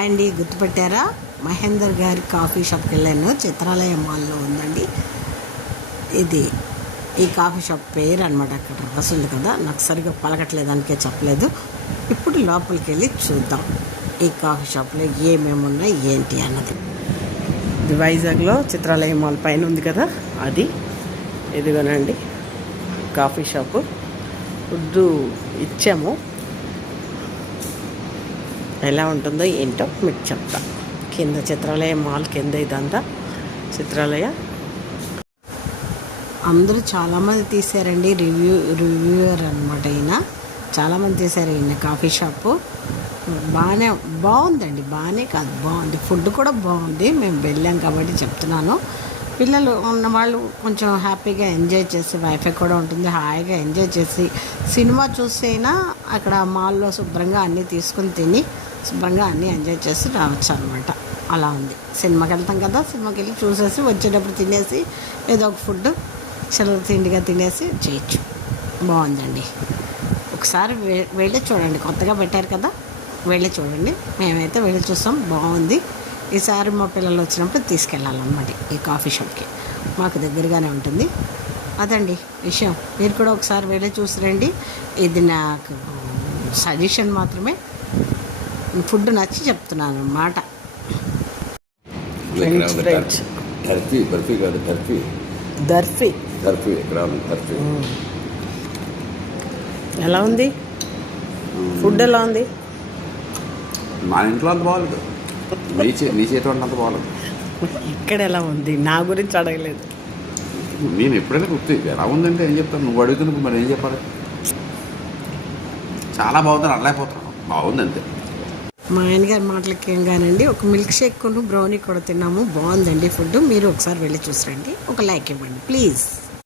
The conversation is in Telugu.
అండి గుర్తుపెట్టారా? మహేందర్ గారి కాఫీ షాప్కి వెళ్ళాను. చిత్రాలయ మాల్లో ఉందండి ఇది. ఈ కాఫీ షాప్ పేరు అనమాట. అక్కడ రాసుంది కదా, నాకు సరిగ్గా పలకట్లేదు, అందుకే చెప్పలేదు. ఇప్పుడు లోపలికి వెళ్ళి చూద్దాం ఈ కాఫీ షాప్లో ఏమేమి ఉన్నాయి ఏంటి అన్నది. ఇది వైజాగ్లో చిత్రాలయ మాల్ పైన ఉంది కదా, అది ఇదిగోనండి కాఫీ షాపు. ఫుడ్ ఇచ్చాము, ఎలా ఉంటుందో ఏంటో మీకు చెప్తా. కింద చిత్రాలయ మాల్ కింద ఇదంతా చిత్రాలయ. అందరూ చాలామంది తీశారండి, రివ్యూవర్ అనమాట ఈయన. చాలామంది తీశారు ఈయన కాఫీ షాపు. బాగుందండి, బాగానే కాదు బాగుంది. ఫుడ్ కూడా బాగుంది, మేము వెళ్ళాం కాబట్టి చెప్తున్నాను. పిల్లలు ఉన్నవాళ్ళు కొంచెం హ్యాపీగా ఎంజాయ్ చేసి, వైఫై కూడా ఉంటుంది, హాయిగా ఎంజాయ్ చేసి సినిమా చూసైనా అక్కడ మాల్లో శుభ్రంగా అన్నీ తీసుకుని తిని శుభ్రంగా అన్నీ ఎంజాయ్ చేసి రావచ్చు అనమాట. అలా ఉంది. సినిమాకి వెళ్తాం కదా, సినిమాకి వెళ్ళి చూసేసి వచ్చేటప్పుడు తినేసి ఏదో ఒక ఫుడ్ చల్ల తిండిగా తినేసి చేయొచ్చు. బాగుందండి, ఒకసారి వెళ్ళి చూడండి. కొత్తగా పెట్టారు కదా, వెళ్ళి చూడండి. మేమైతే వెళ్ళి చూస్తాం, బాగుంది. ఈసారి మా పిల్లలు వచ్చినప్పుడు తీసుకెళ్ళాలన్నమాట ఈ కాఫీ షాప్కి. మాకు దగ్గరగానే ఉంటుంది. అదండి విషయం. మీరు కూడా ఒకసారి వెళ్ళి చూసి రండి. ఇది నాకు సజెషన్ మాత్రమే, ఫుడ్ నచ్చి చెప్తున్నాను అన్నమాట. దర్ఫీ ఎలా ఉంది? ఫుడ్ ఎలా ఉంది? మా ఇంట్లో అంత బాగోలేదు, నీ చేతి అంత బాగోలేదు. ఇక్కడ ఎలా ఉంది? నా గురించి అడగలేదు. నేను ఎప్పుడైనా గుర్తు ఎలా ఉందంటే ఏం చెప్తాను, నువ్వు అడుగుతున్నప్పుడు మరి ఏం చెప్పాలి? చాలా బాగుందని అనలేకపోతున్నాను, బాగుంది అంతే. మా ఆయనగారి మాటలకి ఏం కానండి, ఒక మిల్క్ షేక్ కొను బ్రౌనీ కూడా తిన్నాము. బాగుందండి ఫుడ్. మీరు ఒకసారి వెళ్ళి చూసిరండి, ఒక లైక్ ఇవ్వండి ప్లీజ్.